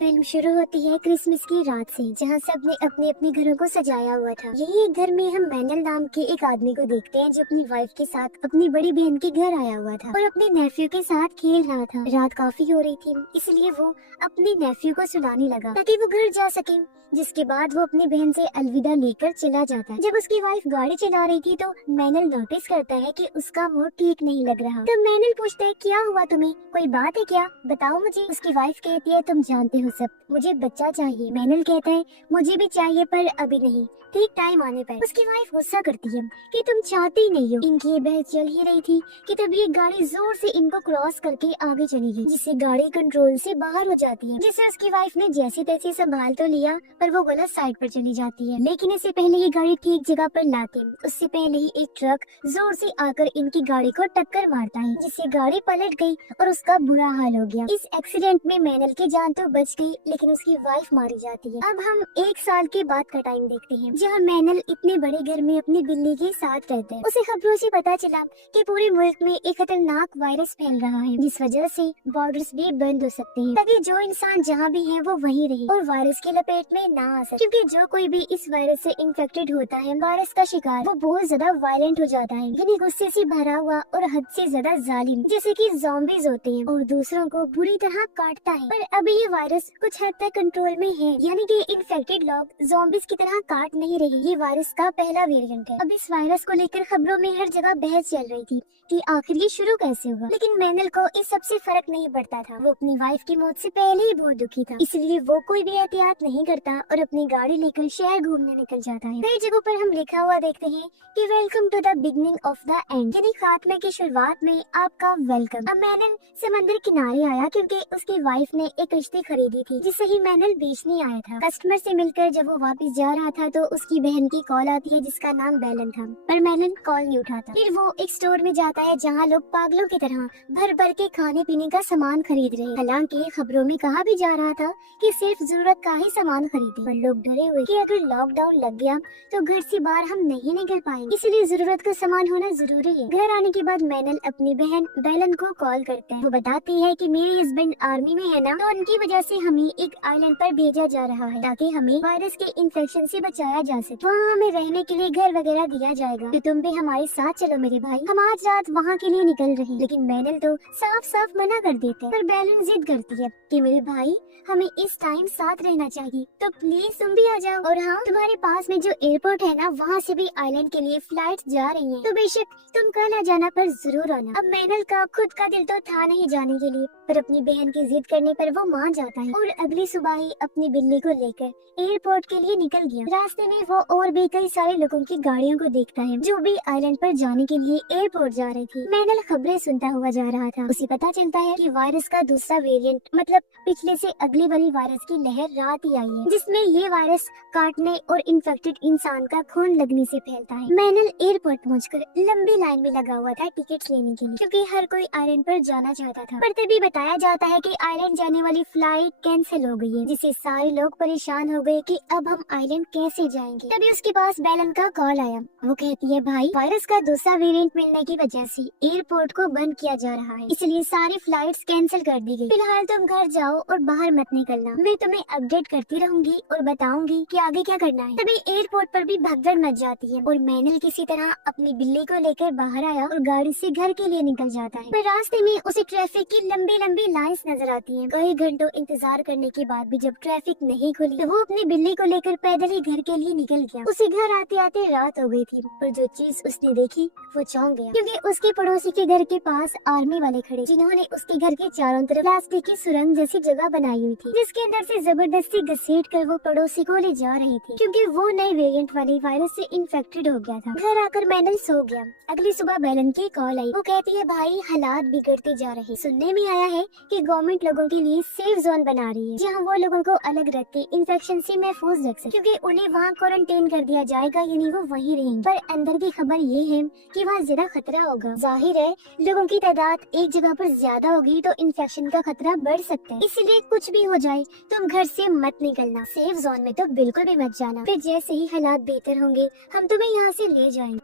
Film शुरू होती है क्रिसमस की रात से, जहां सबने अपने अपने घरों को सजाया हुआ था। यही एक घर में हम मैनल नाम के एक आदमी को देखते हैं, जो अपनी वाइफ के साथ अपनी बड़ी बहन के घर आया हुआ था और अपने नेफ्यू के साथ खेल रहा था। रात काफी हो रही थी, इसलिए वो अपने नेफ्यू को सुलाने लगा ताकि वो घर जा सके। जिसके बाद वो अपनी बहन से अलविदा लेकर चला जाता है। जब उसकी वाइफ गाड़ी चला रही थी तो मैनल नोटिस करता है कि उसका मूड ठीक नहीं लग रहा। तब मैनल पूछता है, क्या हुआ तुम्हें, कोई बात है क्या, बताओ मुझे। उसकी वाइफ कहती है, तुम जानते हो सब, मुझे बच्चा चाहिए। मैनल कहता है, मुझे भी चाहिए पर अभी नहीं, ठीक टाइम आने पर। उसकी वाइफ गुस्सा करती है कि तुम चाहते ही नहीं हो। इनकी ये बहस चल ही रही थी कि तभी एक गाड़ी जोर से इनको क्रॉस करके आगे चली गई, जिससे गाड़ी कंट्रोल से बाहर हो जाती है, जिसे उसकी वाइफ ने जैसी तैसी संभाल तो लिया पर वो गलत साइड पर चली जाती है। लेकिन इससे पहले ये गाड़ी ठीक जगह पर लाते, उससे पहले ही एक ट्रक जोर से आकर इनकी गाड़ी को टक्कर मारता है, जिससे गाड़ी पलट गई और उसका बुरा हाल हो गया। इस एक्सीडेंट में मैनल की जान तो बच गई, लेकिन उसकी वाइफ मारी जाती है। अब हम 1 साल के बाद का टाइम देखते हैं, जहाँ मैनल इतने बड़े घर में अपनी बिल्ली के साथ रहते हैं। उसे खबरों से पता चला कि पूरे मुल्क में एक खतरनाक वायरस फैल रहा है, जिस वजह से बॉर्डर्स भी बंद हो सकते हैं, ताकि जो इंसान जहाँ भी है वो वहीं रहे और वायरस की लपेट में ना आ सके। क्योंकि जो कोई भी इस वायरस से इन्फेक्टेड होता है, वायरस का शिकार, वो बहुत ज्यादा वायलेंट हो जाता है, यानी गुस्से से भरा हुआ और हद से ज्यादा जालिम, जैसे कि ज़ॉम्बीज होते हैं, और दूसरों को बुरी तरह काटता है। पर अभी ये वायरस कुछ हद तक कंट्रोल में है, यानी कि इन्फेक्टेड लोग ज़ॉम्बीज की तरह काट नहीं रहे। ये वायरस का पहला वेरिएंट है। अब इस वायरस को लेकर खबरों में हर जगह बहस चल रही थी कि आखिर ये शुरू कैसे हुआ। लेकिन मैनल को इस सबसे फर्क नहीं पड़ता था। वो अपनी वाइफ की मौत से पहले ही बहुत दुखी था, इसलिए वो कोई भी एहतियात नहीं करता और अपनी गाड़ी लेकर शहर घूमने निकल जाता है। कई जगहों पर हम लिखा हुआ देखते हैं कि welcome to the beginning of the end, यानी खात्मे की शुरुआत में आपका वेलकम। अब मैनल समंदर किनारे आया क्योंकि उसकी वाइफ ने एक कश्ती खरीदी थी, जिसे ही मैनल बेचने आया था। कस्टमर से मिलकर जब वो वापस जा रहा था तो उसकी बहन की कॉल आती है, जिसका नाम बेलन था, पर मैनल कॉल नहीं उठाता। फिर वो एक स्टोर में जाता है, जहाँ लोग पागलों की तरह भर भर के खाने पीने का सामान खरीद रहे। हालांकि खबरों में कहा भी जा रहा था कि सिर्फ जरूरत का ही सामान खरीदे, पर लोग डरे हुए कि अगर लॉकडाउन लग गया तो घर से बाहर हम नहीं निकल पाएंगे, इसलिए जरूरत का सामान होना जरूरी है। घर आने के बाद मैनल अपनी बहन बेलन को कॉल करते हैं। वो बताती है कि मेरे हस्बैंड आर्मी में है ना, तो उनकी वजह से हमें एक आइलैंड पर भेजा जा रहा है ताकि हमें वायरस के इन्फेक्शन से बचाया जा सके। वहाँ हमें रहने के लिए घर वगैरह दिया जाएगा, तो तुम भी हमारे साथ चलो मेरे भाई, हम आज रात वहाँ के लिए निकल रहे। लेकिन मैनल तो साफ साफ मना कर देते हैं, पर बेलन जिद करती है कि मेरे भाई हमें इस टाइम साथ रहना चाहिए, तो प्लीज तुम भी आ जाओ। और हाँ, तुम्हारे पास में जो एयरपोर्ट है ना, वहाँ से भी आइलैंड के लिए फ्लाइट जा रही हैं, तो बेशक तुम कल आ जाना, पर जरूर आना। अब मैनल का खुद का दिल तो था नहीं जाने के लिए, पर अपनी बहन की जिद करने पर वो मान जाता है और अगली सुबह ही अपनी बिल्ली को लेकर एयरपोर्ट के लिए निकल गया। रास्ते में वो और भी कई सारे लोगों की गाड़ियों को देखता है, जो भी आइलैंड पर जाने के लिए एयरपोर्ट जा रहे थे। मैनल खबरें सुनता हुआ जा रहा था। उसे पता चलता है कि वायरस का दूसरा वेरिएंट, मतलब पिछले से अगली वाली वायरस की लहर रात ही आई है, जिसमें ये वायरस काटने और इन्फेक्टेड इंसान का खून लगने से फैलता है। मैनल एयरपोर्ट पहुंचकर लंबी लाइन में लगा हुआ था टिकट्स लेने के लिए, क्योंकि हर कोई आइलैंड पर जाना चाहता था। पर तभी बताया जाता है कि आइलैंड जाने वाली फ्लाइट कैंसिल हो गई है, जिससे सारे लोग परेशान हो गए कि अब हम आइलैंड कैसे जाएंगे। तभी उसके पास बेलन का कॉल आया। वो कहती है, भाई वायरस का दूसरा वेरिएंट मिलने की वजह से एयरपोर्ट को बंद किया जा रहा है, इसलिए सारी फ्लाइट्स कैंसिल कर दी गई। फिलहाल तुम घर जाओ और बाहर मत निकलना, मैं तुम्हें अपडेट करती रहूंगी और बताऊंगी कि आगे क्या करना है। तभी एयरपोर्ट पर भी भगदड़ मच जाती है और मैनल किसी तरह अपनी बिल्ली को लेकर बाहर आया और गाड़ी से घर के लिए निकल जाता है। पर रास्ते में उसे ट्रैफिक की लंबी लंबी लाइंस नजर आती हैं। कई घंटों इंतजार करने के बाद भी जब ट्रैफिक नहीं खुली, तो वो अपनी बिल्ली को लेकर पैदल ही घर के लिए निकल गया। उसे घर आते आते रात हो गई थी, पर जो चीज उसने देखी वो चौंक गया, क्योंकि उसके पड़ोसी के घर के पास आर्मी वाले खड़े, जिन्होंने उसके घर के चारों तरफ प्लास्टिक की सुरंग जैसी जगह बनाई हुई थी, जिसके अंदर से जबरदस्ती घसीट कर वो पड़ोसी को ले जा रही थी, क्योंकि वो नए वेरिएंट वाली वायरस से इन्फेक्टेड हो गया था। घर आकर मैनल सो गया। अगली सुबह बेलन की कॉल आई। वो कहती है, भाई हालात बिगड़ते जा रहे, सुनने में आया है कि गवर्नमेंट लोगों के लिए सेफ जोन बना रही है, जहाँ वो लोगों को अलग रख के इन्फेक्शन से महफूज रख सके, क्योंकि उन्हें वहाँ क्वारंटाइन कर दिया जाएगा, यानी वो वहीं रहेंगे। पर अंदर की खबर ये है कि वहाँ ज्यादा खतरा होगा। जाहिर है लोगों की तादाद एक जगह पर ज्यादा होगी तो इन्फेक्शन का खतरा बढ़ सकता है, इसलिए कुछ भी हो जाए तुम घर से मत निकलना, सेफ जोन में तो बिल्कुल भी मत जाना। फिर जैसे ही हालात बेहतर होंगे हम तुम्हें यहाँ से ले जाएंगे।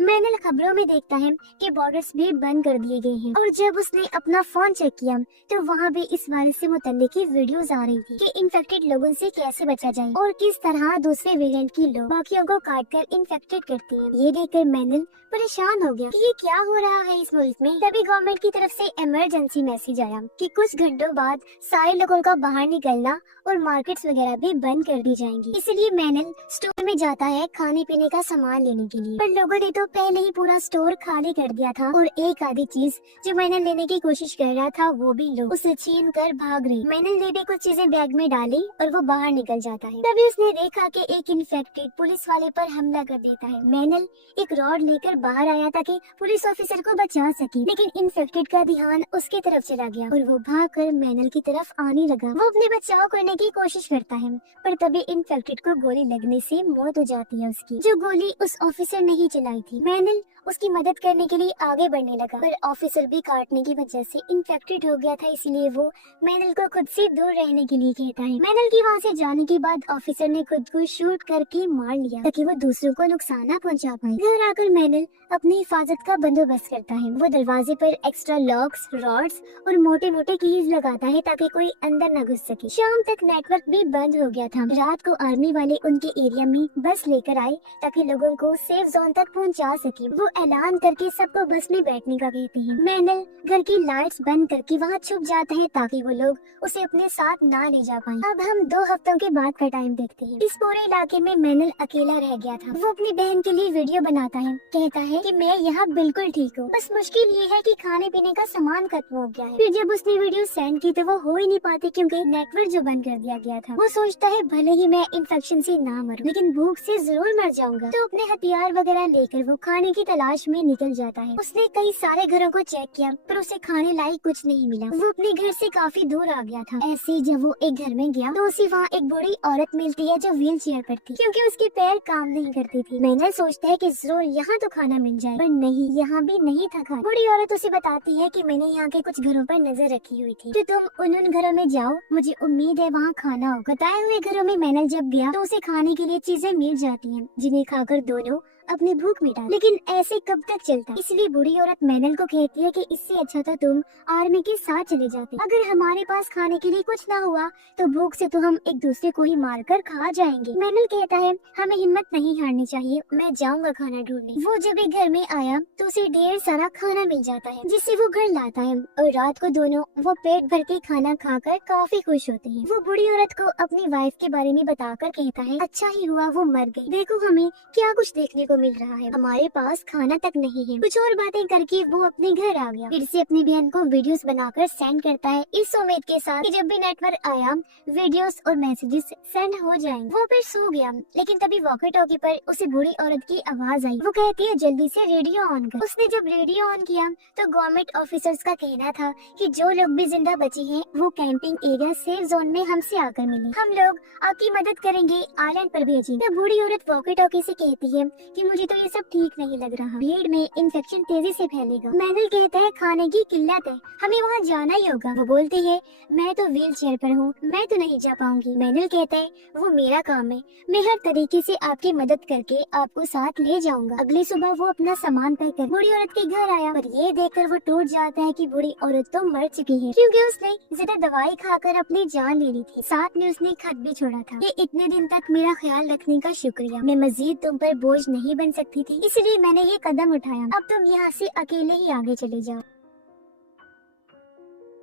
मैनल खबरों में देखता है कि बॉर्डर्स भी बंद कर दिए गए हैं और जब उसने अपना फोन चेक किया तो वहाँ भी इस वायरस से मुतल्लिक की वीडियोस आ रही थी कि इन्फेक्टेड लोगों से कैसे बचा जाए और किस तरह दूसरे वेरिएंट की लोग बाकियों को काटकर इन्फेक्टेड करते हैं। ये देखकर मैनल परेशान हो गया कि ये क्या हो रहा है इस मुल्क में। तभी गवर्नमेंट की तरफ से इमरजेंसी मैसेज आया कि कुछ घंटों बाद सारे लोगों का बाहर निकलना और मार्केट्स वगैरह भी बंद कर दी जाएंगी। इसलिए मैनल स्टोर में जाता है खाने पीने का सामान लेने के लिए, पर लोगों ने तो पहले ही पूरा स्टोर खाली कर दिया था और एक आधी चीज जो मैनल लेने की कोशिश कर रहा था वो भी लोग उसे छीन कर भाग रहे। मैनल ने भी कुछ चीजें बैग में डाली और वो बाहर निकल जाता है। तभी उसने देखा कि एक इन्फेक्टेड पुलिस वाले पर हमला कर देता है। मैनल एक रॉड लेकर बाहर आया ताकि पुलिस ऑफिसर को बचा सके, लेकिन इन्फेक्टेड का ध्यान उसके तरफ चला गया और वो भागकर मैनल की तरफ आने लगा। वो अपने बचाव करने की कोशिश करता है, पर तभी इन्फेक्टेड को गोली लगने से मौत हो जाती है उसकी, जो गोली उस ऑफिसर ने ही चलाई थी। मैनल उसकी मदद करने के लिए आगे बढ़ने लगा, पर ऑफिसर भी काटने की वजह से इन्फेक्टेड हो गया था, इसलिए वो मैनल को खुद से दूर रहने के लिए कहता है। मैनल की वहाँ से जाने के बाद ऑफिसर ने खुद को शूट करके मार लिया ताकि वो दूसरों को नुकसान न पहुँचा पाए। घर आकर मैनल अपनी हिफाजत का बंदोबस्त करता है। वो दरवाजे पर एक्स्ट्रा लॉक्स, रॉड्स और मोटे मोटे कीज लगाता है ताकि कोई अंदर न घुस सके। शाम तक नेटवर्क भी बंद हो गया था। रात को आर्मी वाले उनके एरिया में बस लेकर आए ताकि लोगों को सेफ जोन तक पहुंचा सके। वो ऐलान करके सबको बस में बैठने का कहते हैं। मैनल घर की लाइट्स बंद करके वहाँ छुप जाता है ताकि वो लोग उसे अपने साथ ना ले जा पाए। अब हम 2 हफ्तों के बाद का टाइम देखते हैं। इस पूरे इलाके में मैनल अकेला रह गया था। वो अपनी बहन के लिए वीडियो बनाता है, कहता है कि मैं यहाँ बिल्कुल ठीक हूँ, बस मुश्किल ये है कि खाने पीने का सामान खत्म हो गया है। फिर जब उसने वीडियो सेंड की तो वो हो ही नहीं पाती क्योंकि नेटवर्क जो बंद कर दिया गया था। वो सोचता है भले ही मैं इन्फेक्शन से ना मरूं, लेकिन भूख से जरूर मर जाऊंगा। तो अपने हथियार वगैरह लेकर वो खाने की तलाश में निकल जाता है। उसने कई सारे घरों को चेक किया पर उसे खाने लायक कुछ नहीं मिला। वो अपने घर से काफी दूर आ गया था। ऐसे ही जब वो एक घर में गया तो उसे वहाँ एक बूढ़ी औरत मिलती है जो व्हील चेयर पर थी क्योंकि उसके पैर काम नहीं करती थी। मैनल सोचता है कि जरूर यहाँ तो खाना मिल जाए, पर नहीं, यहाँ भी नहीं था खाना। बूढ़ी औरत उसे बताती है कि मैंने यहाँ के कुछ घरों पर नजर रखी हुई थी, तो तुम उन घरों में जाओ, मुझे उम्मीद है वहाँ खाना हो। बताए हुए घरों में मैनल जब गया तो उसे खाने के लिए चीजें मिल जाती हैं, जिन्हें खाकर दोनों अपनी भूख मिटा। लेकिन ऐसे कब तक चलता? इसलिए बूढ़ी औरत मैनल को कहती है कि इससे अच्छा तो तुम आर्मी के साथ चले जाते। अगर हमारे पास खाने के लिए कुछ ना हुआ तो भूख से तो हम एक दूसरे को ही मारकर खा जाएंगे। मैनल कहता है हमें हिम्मत नहीं हारनी चाहिए, मैं जाऊंगा खाना ढूंढने। वो जब एक घर में आया तो उसे ढेर सारा खाना मिल जाता है जिससे वो घर लाता है और रात को दोनों वो पेट भर के खाना खाकर काफी खुश होते हैं। वो बूढ़ी औरत को अपनी वाइफ के बारे में बताकर कहता है अच्छा ही हुआ वो मर गई, देखो हमें क्या कुछ देखने को मिल रहा है, हमारे पास खाना तक नहीं है। कुछ और बातें करके वो अपने घर आ गया। फिर से अपनी बहन को वीडियोस बनाकर सेंड करता है इस उम्मीद के साथ कि जब भी नेटवर्क आया वीडियोस और मैसेजेस सेंड हो जाएंगे। वो फिर सो गया, लेकिन तभी वॉकी टॉकी पर उसे बूढ़ी औरत की आवाज आई। वो कहती है जल्दी से रेडियो ऑन कर। उसने जब रेडियो ऑन किया तो गवर्नमेंट ऑफिसर्स का कहना था कि जो लोग भी जिंदा बचे हैं वो कैंपिंग एरिया सेफ जोन में हमसे आकर मिले, हम लोग आपकी मदद करेंगे, आइलैंड पर भेजेंगे। तो बूढ़ी औरत वॉकी टॉकी से कहती है कि मुझे तो ये सब ठीक नहीं लग रहा, भीड़ में इन्फेक्शन तेजी से फैलेगा। मैनल कहता है खाने की किल्लत है, हमें वहाँ जाना ही होगा। वो बोलती है मैं तो व्हील चेयर पर हूँ, मैं तो नहीं जा पाऊंगी। मैनल कहता है वो मेरा काम है, मैं हर तरीके से आपकी मदद करके आपको साथ ले जाऊंगा। अगली सुबह वो अपना सामान पैक कर बूढ़ी औरत के घर आया, पर ये देखकर वो टूट जाता है कि बूढ़ी औरत तो मर चुकी है क्योंकि उसने ज्यादा दवाई खाकर अपनी जान ले ली थी। साथ में उसने खत भी छोड़ा था, ये इतने दिन तक मेरा ख्याल रखने का शुक्रिया, मैं मजीद तुम पर बोझ नहीं बन सकती थी, इसलिए मैंने ये कदम उठाया, अब तुम यहाँ से अकेले ही आगे चले जाओ।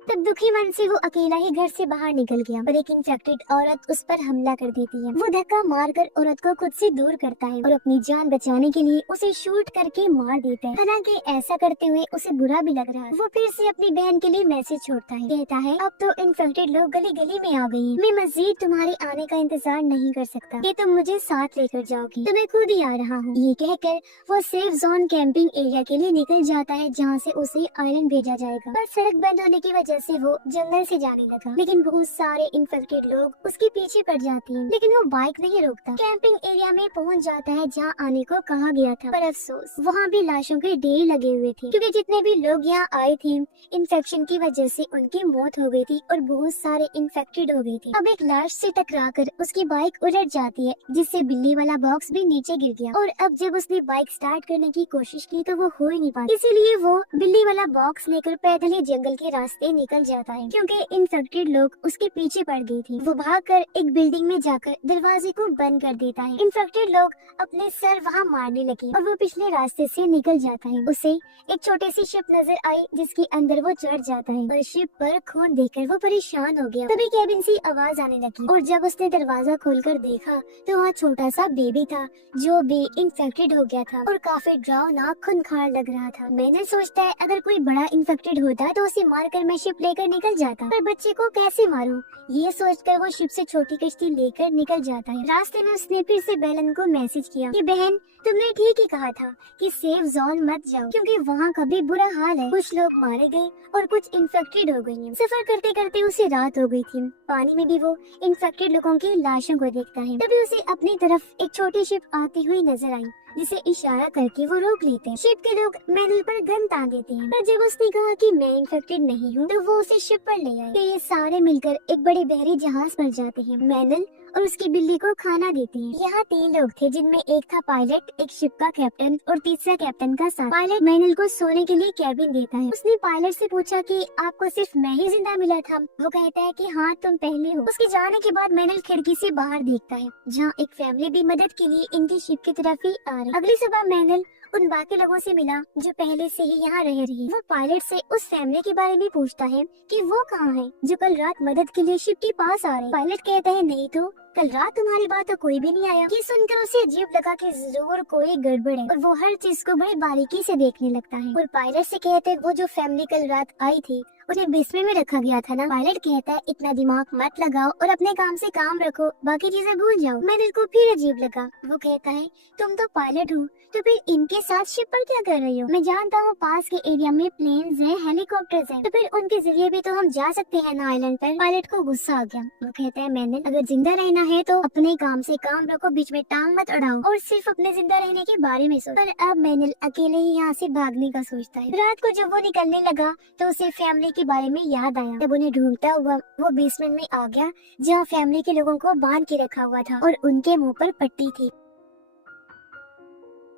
तब दुखी मन से वो अकेला ही घर से बाहर निकल गया और एक इन्फेक्टेड औरत उस पर हमला कर देती है। वो धक्का मारकर औरत को खुद से दूर करता है और अपनी जान बचाने के लिए उसे शूट करके मार देता है। हालांकि ऐसा करते हुए उसे बुरा भी लग रहा है। वो फिर से अपनी बहन के लिए मैसेज छोड़ता है, कहता है अब तो इन्फेक्टेड लोग गली गली में आ गए हैं, मैं मजीद तुम्हारे आने का इंतजार नहीं कर सकता, ये तुम मुझे साथ लेकर जाओगी, तो मैं खुद ही आ रहा हूँ। ये कहकर वो सेफ जोन कैंपिंग एरिया के लिए निकल जाता है जहाँ से उसे आइलैंड भेजा जाएगा, पर सड़क बंद होने की वजह वजह से वो जंगल से जाने लगा, लेकिन बहुत सारे इन्फेक्टेड लोग उसके पीछे पड़ जाते हैं, लेकिन वो बाइक नहीं रोकता। कैंपिंग एरिया में पहुंच जाता है जहां आने को कहा गया था, पर अफसोस वहां भी लाशों के ढेर लगे हुए थे, क्योंकि जितने भी लोग यहाँ आए थे इन्फेक्शन की वजह से उनकी मौत हो गई थी और बहुत सारे इन्फेक्टेड हो गए थे। अब एक लाश से टकराकर उसकी बाइक उलट जाती है, जिससे बिल्ली वाला बॉक्स भी नीचे गिर गया, और अब जब उसने बाइक स्टार्ट करने की कोशिश की तो वो हो ही नहीं पाती, इसीलिए वो बिल्ली वाला बॉक्स लेकर पैदल ही जंगल के रास्ते निकल जाता है, क्योंकि इन्फेक्टेड लोग उसके पीछे पड़ गए थे। वो भागकर एक बिल्डिंग में जाकर दरवाजे को बंद कर देता है। इन्फेक्टेड लोग अपने सर वहाँ मारने लगे और वो पिछले रास्ते से निकल जाता है। उसे एक छोटी सी शिप नजर आई जिसके अंदर वो चढ़ जाता है, और शिप पर खून देखकर वो परेशान हो गया। तभी केबिन से आवाज आने लगी, और जब उसने दरवाजा खोलकर देखा तो वहाँ छोटा सा बेबी था जो भी इन्फेक्टेड हो गया था और काफी डरावना खूंखार लग रहा था। मैंने सोचता है अगर कोई बड़ा इन्फेक्टेड होता तो उसे मारकर मैं शिप लेकर निकल जाता, पर बच्चे को कैसे मारूं? ये सोचकर वो शिप से छोटी कश्ती लेकर निकल जाता है। रास्ते में उसने फिर से बेलन को मैसेज किया कि बहन, तुमने ठीक ही कहा था कि सेफ जोन मत जाओ, क्योंकि वहाँ का भी बुरा हाल है। कुछ लोग मारे गए और कुछ इन्फेक्टेड हो गई हैं। सफर करते करते उसे रात हो गई थी। पानी में भी वो इन्फेक्टेड लोगों की लाशों को देखता है। तभी उसे अपनी तरफ एक छोटी शिप आती हुई नजर आई, जिसे इशारा करके वो रोक लेते हैं। शिप के लोग मैनल पर गन तान देते हैं, पर जब उसने कहा कि मैं इन्फेक्टेड नहीं हूँ तो वो उसे शिप पर ले आए। फिर ये सारे मिलकर एक बड़े बहरी जहाज पर जाते हैं। मैनल और उसकी बिल्ली को खाना देते हैं। यहाँ 3 लोग थे, जिनमें एक था पायलट, एक शिप का कैप्टन और तीसरा कैप्टन का साथ। पायलट मैनल को सोने के लिए कैबिन देता है। उसने पायलट से पूछा कि आपको सिर्फ मैं ही जिंदा मिला था? वो कहता है कि हाँ, तुम पहले हो। उसके जाने के बाद मैनल खिड़की से बाहर देखता है, जहाँ एक फैमिली भी मदद के लिए इनकी शिप की तरफ ही आ रही। अगली सुबह मैनल उन बाकी लोगों से मिला जो पहले से ही यहाँ रह रही। वो पायलट से उस फैमिली के बारे में पूछता है कि वो कहाँ है जो कल रात मदद के लिए शिप के पास आ रहे। पायलट कहता है नहीं तो कल रात तुम्हारी बात तो कोई भी नहीं आया। ये सुनकर उसे अजीब लगा कि जरूर कोई गड़बड़ है, और वो हर चीज को बड़ी बारीकी से देखने लगता है। और पायलट से कहते हैं वो जो फैमिली कल रात आई थी उन्हें बिस्तर में रखा गया था ना? पायलट कहता है इतना दिमाग मत लगाओ और अपने काम से काम रखो, बाकी चीजें भूल जाओ। मैनल को फिर अजीब लगा। वो कहता है तुम तो पायलट हो, तो फिर इनके साथ शिप पर क्या कर रही हो? मैं जानता हूँ पास के एरिया में प्लेन्स हैं, हेलीकॉप्टर्स हैं, तो फिर उनके जरिए भी तो हम जा सकते हैं ना आइलैंड पर। पायलट को गुस्सा आ गया। वो कहता है मैनल, अगर जिंदा रहना है तो अपने काम से काम रखो, बीच में टांग मत अड़ाओ और सिर्फ अपने जिंदा रहने के बारे में सोच। पर अब मैनल अकेले ही यहाँ से भागने का सोचता है। रात को जब वो निकलने लगा तो उसे फैमिली के बारे में याद आया। तब उन्हें ढूंढता हुआ वो बेसमेंट में आ गया, जहाँ फैमिली के लोगों को बांध के रखा हुआ था और उनके मुंह पर पट्टी थी।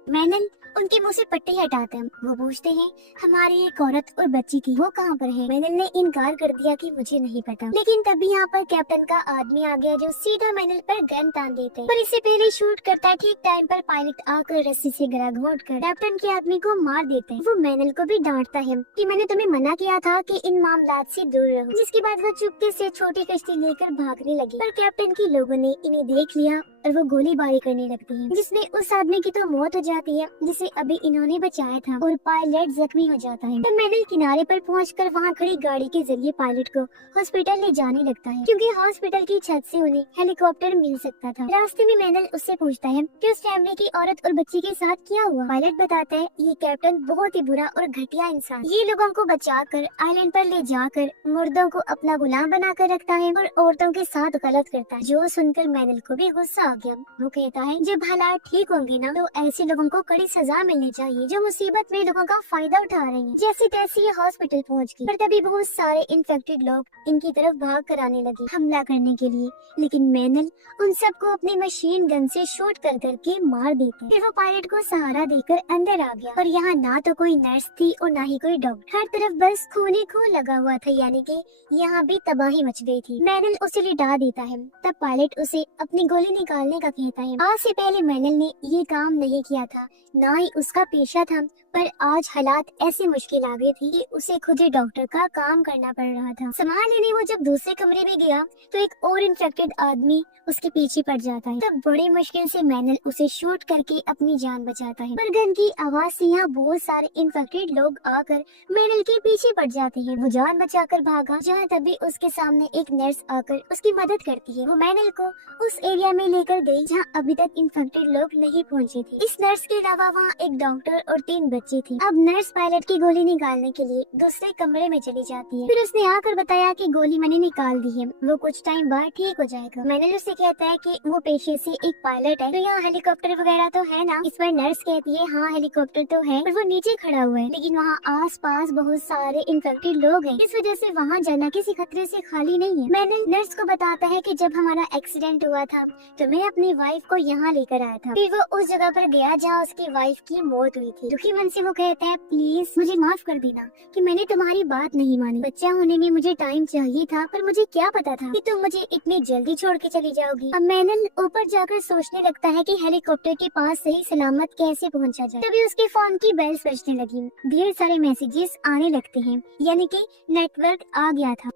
मैनल उनके मुंह से पट्टी हटाते हैं। वो पूछते हैं हमारी एक औरत और बच्ची थी, वो कहाँ पर है? मैनल ने इनकार कर दिया कि मुझे नहीं पता। लेकिन तभी यहाँ पर कैप्टन का आदमी आ गया जो सीधा मैनल पर गन तान देते हैं। पर इससे पहले शूट करता है। ठीक टाइम पर पायलट आकर रस्सी से गला घोंट कर कैप्टन के आदमी को मार देते हैं। वो मैनल को भी डांटता है कि मैंने तुम्हें मना किया था कि इन मामलात से दूर रहो। जिसके बाद वो चुपके से छोटी कश्ती लेकर भागने लगी, पर कैप्टन के लोगों ने इन्हें देख लिया और वो गोलीबारी करने लगते हैं, जिसमें उस आदमी की तो मौत हो जाती है जिसे अभी इन्होंने बचाया था, और पायलट जख्मी हो जाता है। तब मैनल किनारे पर पहुंचकर वहां खड़ी गाड़ी के जरिए पायलट को हॉस्पिटल ले जाने लगता है, क्योंकि हॉस्पिटल की छत से उन्हें हेलीकॉप्टर मिल सकता था। रास्ते में मैनल उससे पूछता है कि उस फैमिली की औरत और बच्ची के साथ क्या हुआ। पायलट बताता है ये कैप्टन बहुत ही बुरा और घटिया इंसान, ये लोगों को बचाकर आइलैंड पर ले जाकर मुर्दों को अपना गुलाम बनाकर रखता है और औरतों के साथ गलत करता है। जो सुनकर मैनल को भी गुस्सा आ गया। वो कहता है जब हालात ठीक होंगे ना तो ऐसे लोगों को कड़ी सजा मिलनी चाहिए जो मुसीबत में लोगों का फायदा उठा रहे हैं। जैसे तैसे ये हॉस्पिटल पहुंच गई, पर तभी बहुत सारे इन्फेक्टेड लोग इनकी तरफ भाग कर आने लगे हमला करने के लिए, लेकिन मैनल उन सबको अपनी मशीन गन से शूट कर करके मार देते। फिर वो पायलट को सहारा देकर अंदर आ गया, और यहाँ ना तो कोई नर्स थी और ना ही कोई डॉक्टर। हर तरफ बस खून ही खून लगा हुआ था, यानी कि यहाँ भी तबाही मच गई थी। मैनल उसे लिटा देता है। तब पायलट उसे अपनी गोली निकालने का कहता है। आज से पहले मैनल ने ये काम नहीं किया था, ना ही उसका पेशा था, पर आज हालात ऐसे मुश्किल आ गए थे कि उसे खुद ही डॉक्टर का काम करना पड़ रहा था। सामान लेने वो जब दूसरे कमरे में गया तो एक और इन्फेक्टेड आदमी उसके पीछे पड़ जाता है। तब बड़ी मुश्किल से मैनल उसे शूट करके अपनी जान बचाता है, पर गन की आवाज से यहाँ बहुत सारे इन्फेक्टेड लोग आकर मैनल के पीछे पड़ जाते हैं। वो जान बचाकर भागा, जहाँ तभी उसके सामने एक नर्स आकर उसकी मदद करती है। वो मैनल को उस एरिया में लेकर गई जहाँ अभी तक इन्फेक्टेड लोग नहीं पहुँचे थे। इस नर्स नर्स के अलावा वहाँ एक डॉक्टर और 3 बच्चे थे। अब नर्स पायलट की गोली निकालने के लिए दूसरे कमरे में चली जाती है। फिर उसने आकर बताया कि गोली मैंने निकाल दी है, वो कुछ टाइम बाद ठीक हो जाएगा। मैंने उससे कहता है कि वो पेशे से एक पायलट है, तो यहाँ हेलीकॉप्टर वगैरह तो है ना। इस पर नर्स कहती है हाँ हेलीकॉप्टर तो है, पर वो नीचे खड़ा हुआ है, लेकिन वहाँ आस-पास बहुत सारे इन्फेक्टेड लोग हैं, इस वजह से वहाँ जाना किसी खतरे से खाली नहीं है। मैंने नर्स को बताता है कि जब हमारा एक्सीडेंट हुआ था तो मैं अपनी वाइफ को यहाँ लेकर आया था। फिर वो उस जगह पर गया जहाँ उसकी वाइफ की मौत हुई थी। दुखी मन से वो कहता है प्लीज मुझे माफ कर देना कि मैंने तुम्हारी बात नहीं मानी। बच्चा होने में मुझे टाइम चाहिए था, पर मुझे क्या पता था कि तुम मुझे इतनी जल्दी छोड़ के चली जाओगी। अब मैनल ऊपर जाकर सोचने लगता है कि हेलीकॉप्टर के पास सही सलामत कैसे पहुंचा जाए। तभी उसके फोन की बेल्स बजने लगी, ढेर सारे मैसेजेस आने लगते हैं, यानी कि नेटवर्क आ गया था।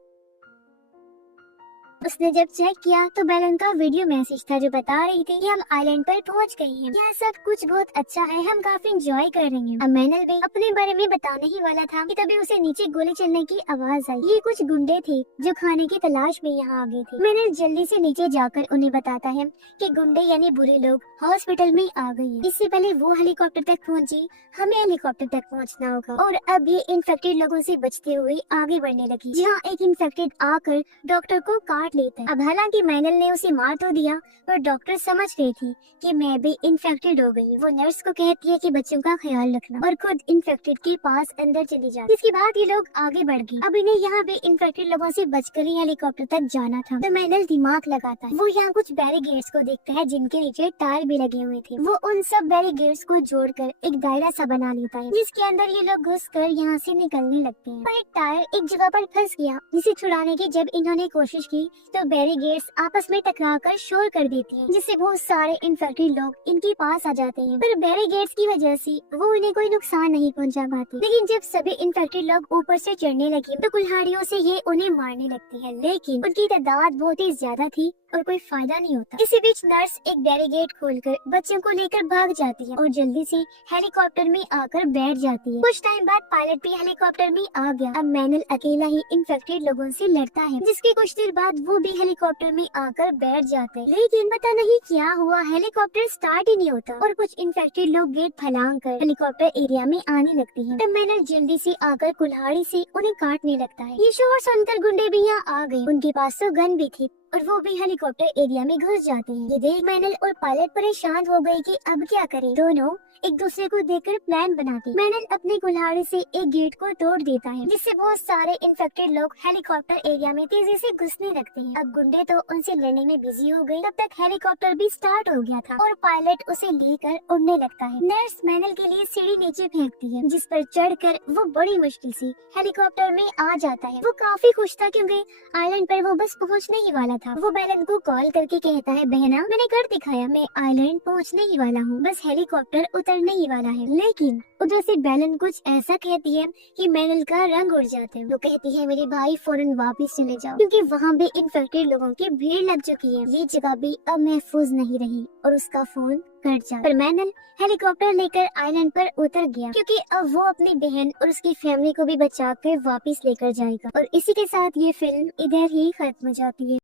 उसने जब चेक किया तो बेलन का वीडियो मैसेज था जो बता रही थी कि हम आइलैंड पर पहुंच गए हैं, यह सब कुछ बहुत अच्छा है, हम काफी एंजॉय कर रहे हैं। अब मैनल भी अपने बारे में बताने ही वाला था कि तभी उसे नीचे गोली चलने की आवाज आई। ये कुछ गुंडे थे जो खाने की तलाश में यहाँ आ गए थे। मैनल जल्दी से नीचे जाकर उन्हें बताता है कि गुंडे यानी बुरे लोग हॉस्पिटल में आ गए हैं। इससे पहले वो हेलीकॉप्टर तक पहुँची, हमें हेलीकॉप्टर तक पहुँचना होगा। और अब ये इन्फेक्टेड लोगों से बचते हुए आगे बढ़ने लगी, जहाँ एक इन्फेक्टेड आकर डॉक्टर को काट लेता है। अब हालांकि मैनल ने उसे मार तो दिया, पर डॉक्टर समझ गई थी कि मैं भी इन्फेक्टेड हो गई। वो नर्स को कहती है कि बच्चों का ख्याल रखना और खुद इन्फेक्टेड के पास अंदर चली जाती। इसके बाद ये लोग आगे बढ़ गए। अब इन्हें यहाँ भी इन्फेक्टेड लोगों से बचकर ही हेलीकॉप्टर तक जाना था। तो मैनल दिमाग लगाता है, वो यहाँ कुछ बैरिकेड्स को देखता है जिनके नीचे टायर भी लगे हुए थे। वो उन सब बैरिकेड्स को जोड़कर एक दायरा सा बना लेता है, जिसके अंदर ये लोग घुसकर यहाँ से निकलने लगते हैं। पर एक टायर एक जगह पर फंस गया, जिसे छुड़ाने की जब इन्होंने कोशिश की तो बैरिकेड्स आपस में टकराकर शोर कर देती हैं, जिससे बहुत सारे इन्फेक्टेड लोग इनके पास आ जाते हैं। पर बैरिकेड्स की वजह से वो इन्हें कोई नुकसान नहीं पहुंचा पाती। लेकिन जब सभी इन्फेक्टेड लोग ऊपर से चढ़ने लगे तो कुल्हाड़ियों से ये उन्हें मारने लगती है, लेकिन उनकी तादाद बहुत ही ज्यादा थी और कोई फायदा नहीं होता। इसी बीच नर्स एक बैरिकेड खोलकर बच्चों को लेकर भाग जाती है और जल्दी से हेलीकॉप्टर में आकर बैठ जाती है। कुछ टाइम बाद पायलट भी हेलीकॉप्टर में आ गया। अब मैनल अकेला ही इन्फेक्टेड लोगों से लड़ता है, जिसके कुछ देर बाद वो भी हेलीकॉप्टर में आकर बैठ जाते हैं। लेकिन पता नहीं क्या हुआ, हेलीकॉप्टर स्टार्ट ही नहीं होता और कुछ इन्फेक्टेड लोग गेट फैलांग कर हेलीकॉप्टर एरिया में आने लगते हैं। तब मैनल जल्दी से आकर कुल्हाड़ी से उन्हें काटने लगता है। ये शोर सुनकर गुंडे भी यहाँ आ गए, उनके पास तो गन भी थी और वो भी हेलीकॉप्टर एरिया में घुस जाते हैं। ये देख मैनल और पायलट परेशान हो गए कि अब क्या करें। दोनों एक दूसरे को देखकर प्लान बनाते हैं। मैनल अपनी कुल्हाड़ी से एक गेट को तोड़ देता है, जिससे बहुत सारे इन्फेक्टेड लोग हेलीकॉप्टर एरिया में तेजी से घुसने लगते हैं। अब गुंडे तो उनसे लड़ने में बिजी हो गए। तब तक हेलीकॉप्टर भी स्टार्ट हो गया था और पायलट उसे लेकर उड़ने लगता है। नर्स मैनल के लिए सीढ़ी नीचे फेंकती है, जिस पर चढ़कर वो बड़ी मुश्किल से हेलीकॉप्टर में आ जाता है। वो काफी खुश था क्योंकि आइलैंड पर वो बस पहुँचने ही वाला था। वो बेलन को कॉल करके कहता है बहना मैंने कर दिखाया, मैं आइलैंड पहुँचने ही वाला हूँ, बस हेलीकॉप्टर उतरने ही वाला है। लेकिन उधर से बेलन कुछ ऐसा कहती है कि मैनल का रंग उड़ जाता है। वो कहती है मेरे भाई फौरन वापस चले जाओ, क्योंकि वहाँ भी इन्फेक्टेड लोगों की भीड़ लग चुकी है। ये जगह भी अब महफूज नहीं रही और उसका फोन कट जाता। पर मैनल हेलीकॉप्टर लेकर आइलैंड पर उतर गया, क्योंकि अब वो अपनी बहन और उसकी फैमिली को भी बचा कर वापस लेकर जाएगा। और इसी के साथ ये फिल्म इधर ही खत्म हो जाती है।